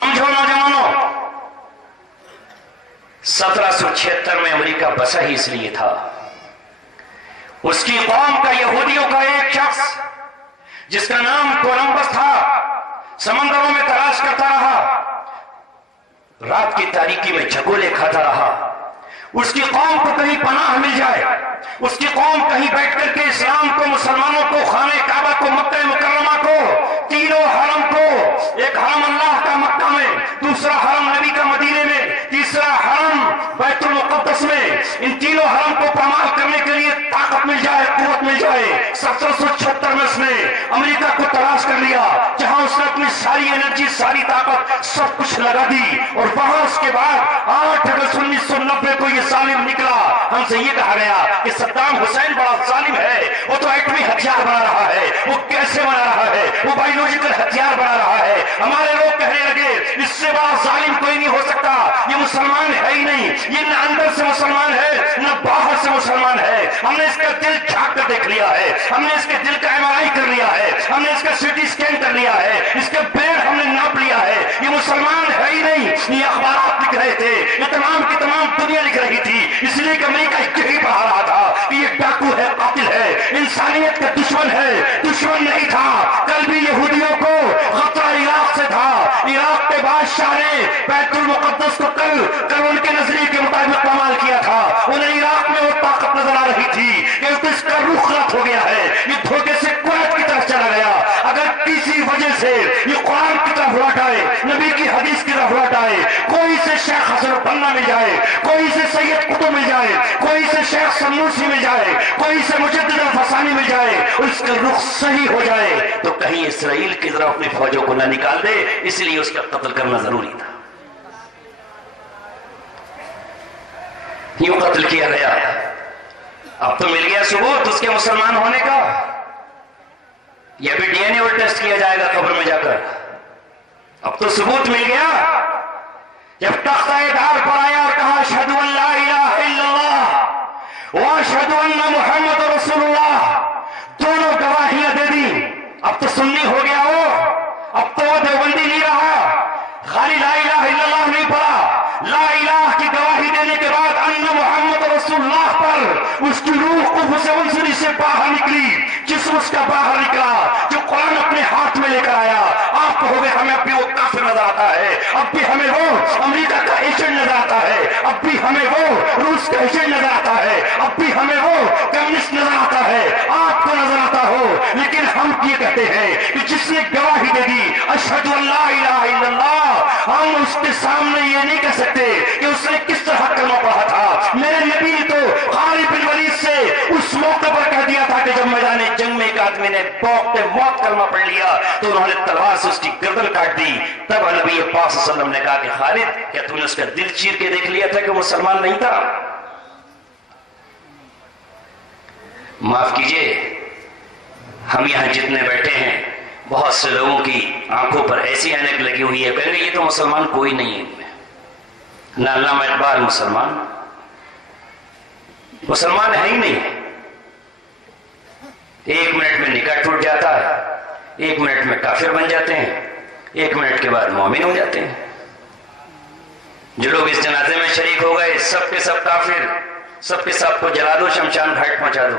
समझो नौजवानों, 1776 में अमेरिका बसा ही इसलिए था। उसकी कौम का, यहूदियों का एक शख्स जिसका नाम कोलंबस था, समंदरों में तलाश करता रहा, रात की तारीकी में झकोले खाता रहा। उसकी कौम को कहीं पनाह मिल जाए, उसकी कौम कहीं बैठ करके इस्लाम को, मुसलमानों को, खाने काबा को, मक्का मुकर्रमा को, तीनों हरम को, एक हरम अल्लाह का मक्का में, दूसरा हरम नबी का मदीने में, तीसरा हरम बैतुल मुक़द्दस में, इन तीनों हरम को पामाल करने के लिए ताकत मिल जाए, कुव्वत मिल जाए। 1776 में उसने अमेरिका को तलाश कर लिया, जहां उसने अपनी सारी एनर्जी, सारी ताकत, सब कुछ लगा दी। और वहां उसके बाद 8 अगस्त 1990 को ये जालिम निकला। हमसे ये कहा गया कि सद्दाम हुसैन बड़ा जालिम है, वो तो एटमी हथियार बना रहा है। वो कैसे बना रहा है? वो बायोलॉजिकल हथियार बना रहा है। हमारे लोग कहने लगे इससे बड़ा जालिम कोई नहीं हो सकता, ये मुसलमान है ही नहीं, ये न अंदर से मुसलमान है न बाहर से मुसलमान है। हमने इसका दिल झांक कर देख लिया है, हमने इसके दिल का MRI कर लिया है, हमने इसका CT स्कैन कर लिया है, इसके ब्रेन हमने नाप लिया है, ये मुसलमान है ही नहीं। ये अखबारात लिख रहे थे, ये तमाम की तमाम दुनिया लिख रही थी, इसलिए कि अमेरिका यही पढ़ा रहा था कि ये डाकू है, कातिल है, इंसानियत का दुश्मन है। दुश्मन नहीं था, कल भी यहूदियों को खतरा इराक से था। इराक के बादशाह ने बैतुल मुक़द्दस को कल उनके नजरिए के मुताबिक कमाल किया था। उन्हें इराक में वो ताकत नजर आ रही थी कि इसका रुख गलत हो गया है, ये धोखे से कुवैत की तरफ चला गया। अगर किसी वजह से ये कुरान की तरफ लौट आए, नबी की हदीस की तरफ लौट आए, कोई से शेख हसन बन्ना मिल जाए, कोई से सैयद कुतुब मिल जाए, कोई से शेख सन्नूसी मिल जाए, कोई से मुजद्दिद अल-फसानी मिल जाए और इसका रुख सही हो जाए, तो कहीं इसराइल की तरफ अपनी फौजों को न निकाल दे, इसलिए उसका कत्ल करना जरूरी था। यूं कत्ल किया गया। अब तो मिल गया सबूत उसके मुसलमान होने का। यह भी DNA और टेस्ट किया जाएगा कब्र में जाकर। अब तो सबूत मिल गया। जब तख्ता-ए-दार पर आया और कहा अशहदु अन ला इलाहा इल्लल्लाह व अशहदु अन्ना मुहम्मद रसूलुल्लाह, दोनों गवाहियां दे दी। अब तो सुन्नी हो गया वो, अब तो वो देवबंदी नहीं रहा। खाली ला इलाहा इल्लल्लाह नहीं पड़ा, ला इलाहा की गवाही देने के बाद अन्ना मुहम्मद रसूलुल्लाह पर उसकी रूह कुफ्र उनसरी से बाहर निकली, जिस्म उसका बाहर निकला, जो कुरान अपने हाथ में लेकर आया। आप कहोगे हमें अब भी वो काफिर नजर आता है, अब भी हमें वो अमेरिका का एजेंट नजर आता है, अब भी हमें वो रूस का एजेंट नजर आता है, अब भी हमें वो कम्युनिस्ट नजर आता है, आपको नजर आता हो। लेकिन हम ये कहते हैं कि जिसने गवाही दे दी अशहदु अन ला इलाहा इल्लल्लाह, हम उसके सामने ये नहीं कह सकते कि उसने किस तरह कलमा पढ़ा था। मेरे नबी ने तो खालिद बिन वलीद से उस मौके पर कह दिया था कि जब मैदान जंग में एक आदमी ने बौखते मौत कलमा पढ़ लिया तो उन्होंने तलवार से उसकी गर्दन काट दी। तब नबी पाक सल्लल्लाहु अलैहि वसल्लम ने कहा कि खालिद, क्या तूने उसका दिल चीर के देख लिया था कि मुसलमान नहीं था? माफ कीजिए, हम यहां जितने बैठे हैं, बहुत से लोगों की आंखों पर ऐसी ऐनक लगी हुई है, कहेंगे ये तो मुसलमान कोई नहीं है इनमें। ना अल्लामा इकबाल मुसलमान है ही नहीं। 1 मिनट में निकाह टूट जाता है, 1 मिनट में काफिर बन जाते हैं, 1 मिनट के बाद मोमिन हो जाते हैं। जो लोग इस जनाजे में शरीक हो गए, सबके सब काफिर, सबके सबको जला दो, शमशान घाट पहुंचा दो,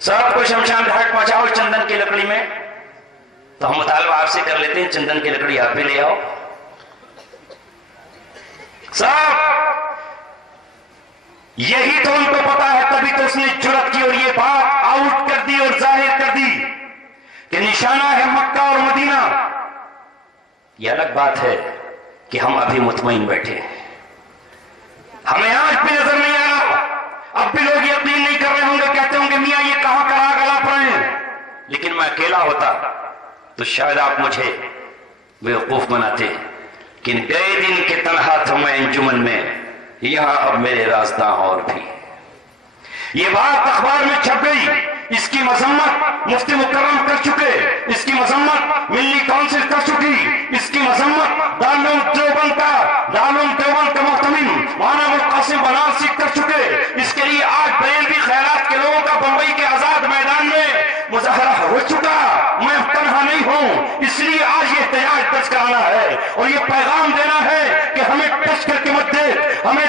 सबको शमशान घाट पहुंचाओ चंदन की लकड़ी में। तो हम मुतालबा आपसे कर लेते हैं, चंदन की लकड़ी आप भी ले आओ। सब यही तो उनको पता है, तभी तो उसने जुर्रत की और ये बात आउट कर दी और जाहिर कर दी कि निशाना है मक्का और मदीना। यह अलग बात है कि हम अभी मुतमईन बैठे हैं, हमें आज भी नजर नहीं आ रहा। अब भी लोग यकीन नहीं कर रहे होंगे, कहते होंगे मियां ये कहां करा गला पड़े। लेकिन मैं अकेला होता तो शायद आप मुझे बेवकूफ बनाते। कि गए दिन के तनहा था मैं अंजुमन में, यहां अब मेरे रास्ता और भी। ये बात अखबार में छप गई, इसकी मजम्मत मुफ्ती मुकर्रम कर चुके, इसकी मजम्मत मिल्ली काउंसिल कर चुकी, इसकी मजम्मत दारुल देवबंद का मुहतमिम मौलाना कासिम बनारसी कर चुके। इसके लिए आज बरेलवी खैरात के लोगों का बंबई के आजाद मैदान में मुजाहरा हो चुका। मैं तन्हा नहीं हूं, इसलिए आज ये एहतजाज टच कराना है और ये पैगाम देना है कि हमें टच करके मत दे, हमें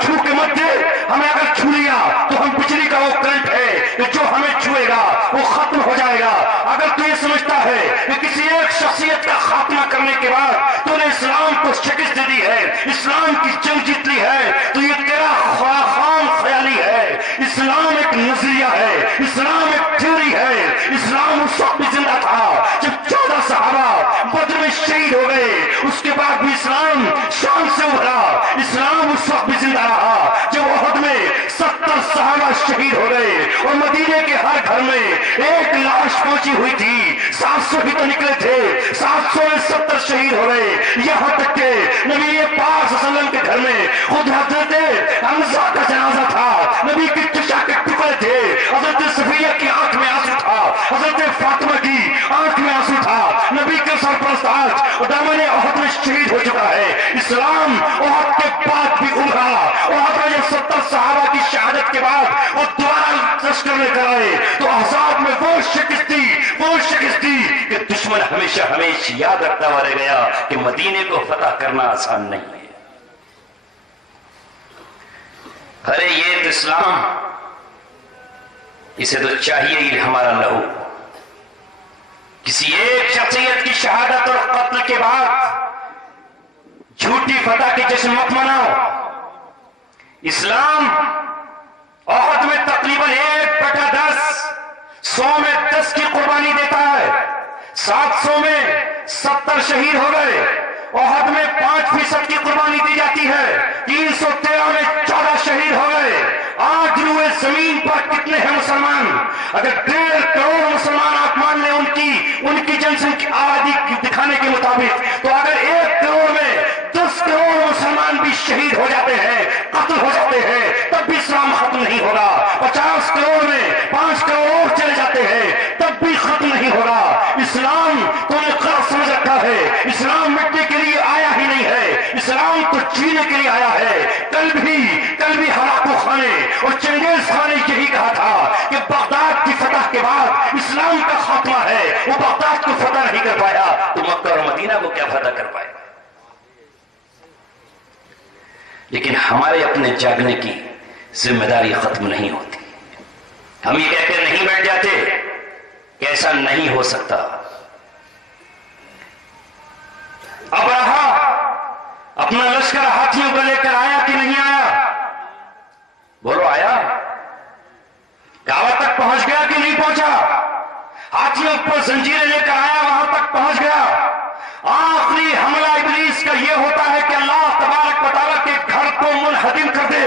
छू के मत दे। हमें अगर छू लिया तो हम बिजली का वो करंट है कि जो हमें छुएगा वो खत्म हो जाएगा। अगर तू ये समझता है कि किसी एक शख्सियत का खात्मा करने के बाद तूने इस्लाम को शिकस्त दे दी है, इस्लाम की जंग जीत ली है, तो ये तेरा खाम ख्याली है। इस्लाम एक नजरिया है, इस्लाम एक थ्योरी है। इस्लाम उस वक्त भी जिंदा था जब 14 सहाबा बद्र में शहीद हो गए, उसके बाद भी इस्लाम शान से उभरा। इस्लाम उस वक्त भी जिंदा रहा जब उहद में 70 सहाबा शहीद हो गए और मदीने के हर घर में एक लाश पहुंची हुई थी। 700 भी तो निकले थे, 700 में 70 शहीद हो गए। यहां तक के नबी पाक सल्लल्लाहु अलैहि वसल्लम के घर में खुद हजरत हमजा का जनाजा था, नबी की त्वचा के टुकड़े थे, हजरत सफिया की आंख में आंसू था, हजरत फातिमा की आंख में आंसू था। नबी के सरपरस्त आज दामन उहद में शहीद हो चुका है। इस्लाम उहद के बाद भी उभरा। उहद में जब 70 सहाबा की शहादत के बाद वो दोबारा लश्कर लेकर आए तो अहज़ाब में वो शिकस्त थी कि दुश्मन हमेशा याद रखता हुआ रह गया कि मदीने को फतह करना आसान नहीं है। अरे ये तो इस्लाम, इसे तो चाहिए ही हमारा लहू। किसी एक शख्सियत की शहादत और कत्ल के बाद झूठी फतह के जश्न मत मनाओ। इस्लाम उहद में तकरीबन 1/10, 100 में 10 की कुर्बानी देता है। 700 में 70 शहीद हो गए। उहद में 5% की कुर्बानी दी जाती है। 313 में 14 शहीद हो गए। आज रुए जमीन पर कितने हैं मुसलमान? अगर 1.5 करोड़ मुसलमान आप मान लें उनकी जनसंख्या आबादी दिखाने के मुताबिक, तो अगर 1 करोड़ में 10 करोड़ मुसलमान भी शहीद हो जाते हैं, कत्ल हो जाते हैं, तब भी इस्लाम खत्म नहीं होगा। 50 करोड़ में 5 करोड़ और चले जाते हैं, तब भी खत्म नहीं होगा। इस्लाम तूने गलत समझ रखा है। इस्लाम मिटने के लिए आया ही नहीं है, इस्लाम तो जीने के लिए आया है। कल भी हलाकू खाने और चंगेज खान ने यही कहा था कि बगदाद की फतह के बाद इस्लाम का खात्मा है। वो बगदाद को फतह नहीं कर पाया तो मक्का और मदीना को क्या फतह कर पाएगा? लेकिन हमारे अपने जागने की जिम्मेदारी खत्म नहीं होती। हम ये कहकर नहीं बैठ जाते कि ऐसा नहीं हो सकता। अब रहा अपना लश्कर हाथियों को लेकर आया कि नहीं आया? बोलो, आया? काबा तक पहुंच गया कि नहीं पहुंचा? हाथियों पर जंजीरें लेकर आया, वहां तक पहुंच गया। आखिरी हमला इब्लीस का यह होता है कि अल्लाह तबारक व तआला के घर को मुनहदिम कर दे।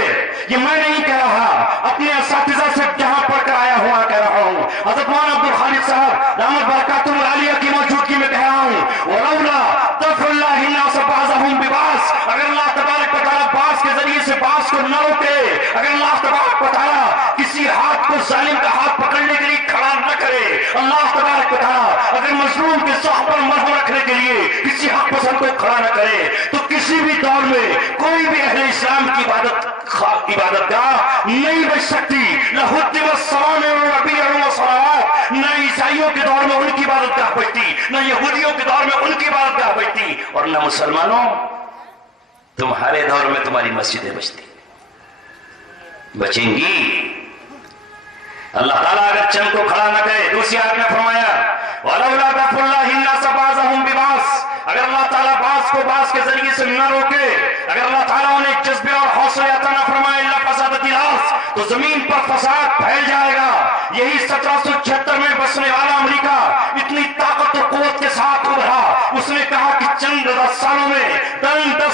ये मैं नहीं कह रहा, अपने असातिज़ा से जहां पढ़कर आया हुआ कह रहा हूं। हज़रत मौलाना अब्दुल खालिक साहब दामत बरकातुहुल आलिया की मौजूदगी में कह रहा हूं, वलौला दफ़ुल्लाहि अन्नास बअज़हुम बिबास, अगर अल्लाह तबारक व तआला बास के जरिए से बास को न रोके, अगर अल्लाह तबारक व तआला किसी हाथ को जालिम का हाथ पकड़ने के लिए खड़ा न करे, अल्लाह तबारक व तआला अगर मजलूम के सर पर मरहम रखने के लिए किसी हक पसंद को खड़ा न करे, तो किसी भी दौर में कोई भी अहले इस्लाम की इबादतगाह नहीं बच सकती। न ईसाइयों के दौर में उनकी इबादतगाह बचती, न यहूदियों के दौर में उनकी इबादतगाह बचती, और न मुसलमानों तुम्हारे दौर में तुम्हारी मस्जिदें बचती बचेंगी। अल्लाह ताला अगर चंद को खड़ा न करे, दूसरी आयत में फरमाया वलौला दफ़ुल्लाहि अन्नास बअज़हुम बिबास, अगर अल्लाह ताला बास को बास के जरिए से न रोके, अगर अल्लाह ताला उन्हें जज्बे और हौसले अता न फरमाए, इल्ला फसादतिल अर्ज़, तो जमीन पर फसाद फैल जाएगा। यही 1776 में बसने वाला अमेरिका इतनी ताकत और कुव्वत के साथ उभरा। उसने कहा कि चंद 10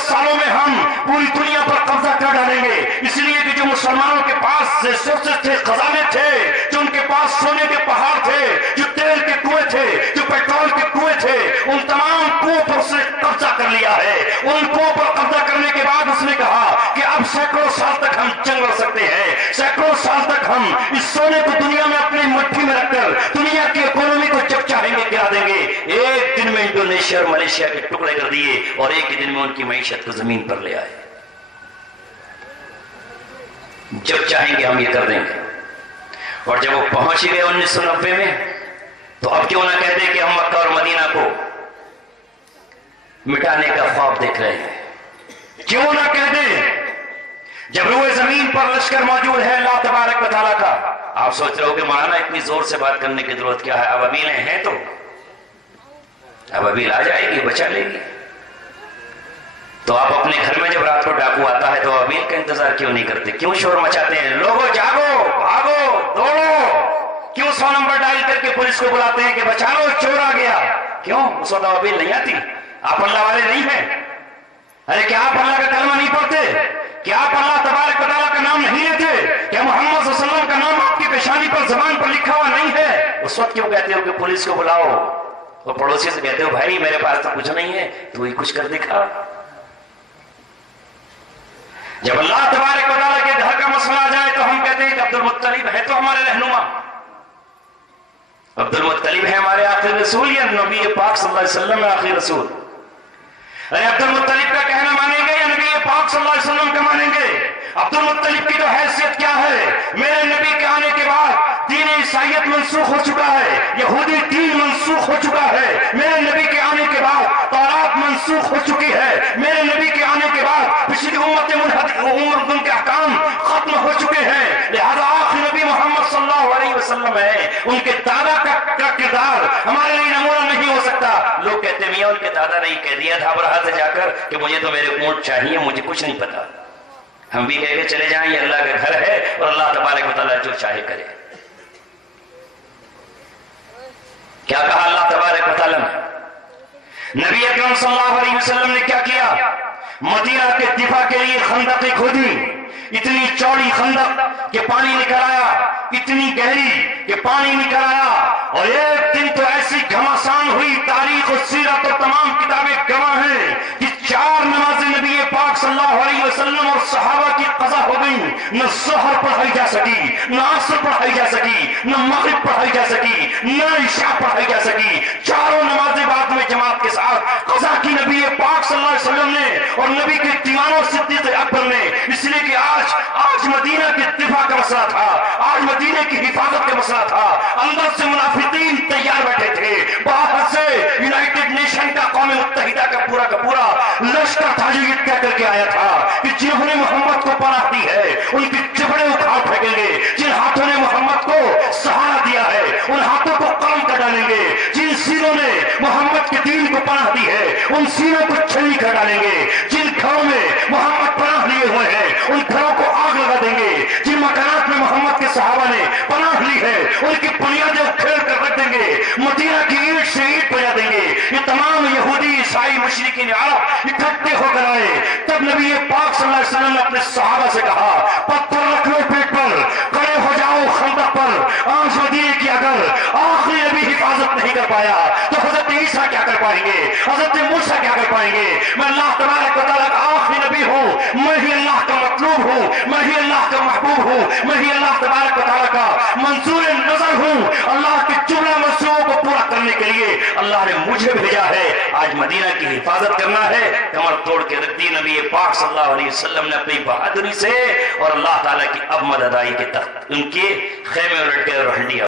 सालों में हम पूरी दुनिया पर कब्जा कर डालेंगे। इसलिए कि जो मुसलमानों के पास रिसोर्सेज थे, खजाने थे, जो उनके पास सोने के पहाड़ थे, जो तेल के कुएं थे, जो पेट्रोल के कुएं थे, उन तमाम कुओं पर उसने कब्जा कर लिया है। उन कुओं पर कब्जा करने के बाद उसने कहा कि अब सैकड़ों साल तक हम जंग लड़ सकते हैं, सैकड़ों साल तक हम इस सोने को दुनिया में अपनी मुट्ठी में रखकर दुनिया की इकोनॉमी को जब चाहेंगे गिरा देंगे। एक दिन में इंडोनेशिया और मलेशिया के टुकड़े कर दिए और एक ही दिन में उनकी मईशत को जमीन पर ले आए। जब चाहेंगे हम ये कर देंगे। और जब वो पहुंच ही गए 1990 में, तो अब क्यों ना कहते कि हम मक्का और मदीना को مٹانے کا خواب دیکھ رہے ہیں. کیوں نہ کہہ دیں جب روئے زمین پر لشکر موجود ہے اللہ تبارک و تعالیٰ کا. آپ سوچ رہے ہو کہ مولانا اتنی زور سے بات کرنے کی ضرورت کیا ہے؟ اب ابیلیں ہیں تو اب ابیل آ جائے گی، بچا لے گی. تو آپ اپنے گھر میں جب رات کو ڈاکو آتا ہے تو ابیل کا انتظار کیوں نہیں کرتے؟ کیوں شور مچاتے ہیں؟ لوگوں جاگو، بھاگو، دوڑو. کیوں 100 نمبر ڈائل کر کے پولیس کو بلاتے ہیں کہ بچا لو چور آ گیا؟ کیوں؟ اس وقت ابیل نہیں آتی؟ آپ اللہ والے نہیں ہیں؟ ارے کیا آپ اللہ کا کلمہ نہیں پڑھتے؟ کیا آپ اللہ تبارک و تعالیٰ کا نام نہیں لیتے؟ کیا محمد صلی اللہ علیہ وسلم کا نام آپ کی پیشانی پر زبان پر لکھا ہوا نہیں ہے؟ اس وقت کیوں کہتے ہو کہ پولیس کو بلاؤ اور پڑوسی سے کہتے ہو بھائی میرے پاس تو کچھ نہیں ہے، تو ہی کچھ کر دکھا؟ جب اللہ تبارک و تعالیٰ کے گھر کا مسئلہ آ جائے تو ہم کہتے ہیں کہ عبد المطلب ہے تو ہمارے رہنما، عبد المطلب ہے ہمارے آخری رسول، یا نبی پاک صلی اللہ علیہ وسلم ہے آخری رسول؟ ارے عبد المطلب کا کہنا مانیں گے یا نبی پاک صلی اللہ علیہ وسلم کا مانیں گے؟ عبد المطلب کی تو حیثیت کیا ہے؟ میرے نبی کے آنے کے بعد دین عیسائیت منسوخ ہو چکا ہے، یہودی دین منسوخ ہو چکا ہے. میرے نبی کے آنے کے بعد تورات منسوخ ہو چکی ہے. میرے نبی کے آنے کے بعد پچھلی امت کے احکام ختم ہو چکے ہیں. لہذا آخری نبی محمد صلی اللہ علیہ وسلم ہے. ان کے دادا کا کردار ہمارے لیے نمونہ نہیں ہو سکتا. لوگ کہتے ہیں میاں ان کے دادا نے کہہ دیا تھا ابرہہ سے جا کر کہ مجھے تو میرے اونٹ چاہیے، مجھے کچھ نہیں پتا. ہم بھی کہہ کے چلے جائیں یہ اللہ کا گھر ہے اور اللہ تبارک و تعالیٰ جو چاہے کرے. کیا کہا اللہ تبارک و تعالیٰ نے؟ نبی اکرم صلی اللہ علیہ وسلم نے کیا کیا؟ مدینہ کے دفاع کے لیے خندقیں کھودی. اتنی چوڑی خندق کہ پانی نکل آیا، اتنی گہری کہ پانی نکل آیا. اور ایک دن تو ایسی گھمسان ہوئی، تاریخ و سیرت اور تمام کتابیں گواہ ہیں کہ 4 نمازیں نبی پاک صلی اللہ علیہ وسلم اور صحابہ کی قضا ہو گئی. نہ ظہر پڑھائی جا سکی، نہ عصر پڑھائی جا سکی، نہ مغرب پڑھائی جا سکی، نہ عشاء پڑھائی جا سکی. چاروں نمازیں بعد میں جماعت کے ساتھ قضا کی نبی پاک صلی اللہ علیہ وسلم نے اور نبی کے دیوانوں صدیق اکبر نے. اس لیے کہ آج مدینہ کے دفاع کا مسئلہ تھا، آج مدینہ کی حفاظت کا مسئلہ تھا. اندر سے منافقین تیار بیٹھے تھے، باہر سے یونائٹڈ نیشن کا قوم متحدہ کا پورا لشکر تھا جو یہ کہہ کر کے آیا تھا کہ جنہوں نے محمد کو پناہ دی ہے ان کی جبڑے اکھاڑ پھینکیں گے. جن ہاتھوں نے محمد کو سہارا دیا ہے ان ہاتھوں کو قلم کر ڈالیں گے. جن سینوں نے محمد کے دین کو پناہ دی ہے ان سینوں کو چھلنی کر ڈالیں گے. جن گھروں میں محمد پناہ لیے ہوئے ہیں ان گھروں کو آگ لگا دیں گے. جن مکانات میں محمد کے صحابہ نے پناہ لی ہے ان کی بنیادیں اکھیڑ کر رکھ دیں گے. مدینہ کی اینٹ سے اینٹ بجا دیں گے. یہ تمام یہودی عیسائی مشرکین عرب اکٹھے ہو کر آئے. تب نبی پاک صلی اللہ علیہ وسلم نے اپنے صحابہ سے کہا پتھر رکھ لو پیٹ پر، کھڑے ہو جاؤ خندق پر. آج مدینے کی اگر آخری نبی حفاظت نہیں کر پایا تو حضرت عیسیٰ کیا کر پائیں گے؟ حضرت موسیٰ کیا کر پائیں گے؟ میں اللہ تبارک و تعالیٰ کا آخری نبی ہوں، میں ہی اللہ کا مطلوب ہوں، میں ہی اللہ کا محبوب ہوں، میں ہی اللہ تبارک و تعالیٰ کا منظور نظر ہوں. اللہ کے جملہ منصوبوں کو پورا کرنے کے لیے اللہ نے مجھے بھیجا ہے. آج مدینہ کی حفاظت کرنا ہے. کمر توڑ کے رکھ دی نبی پاک صلی اللہ علیہ وسلم نے اپنی بہادری سے اور اللہ تعالیٰ کی اب مدد آئی کے تخت ان کے خیمے الٹ گئے اور ہنڈیاں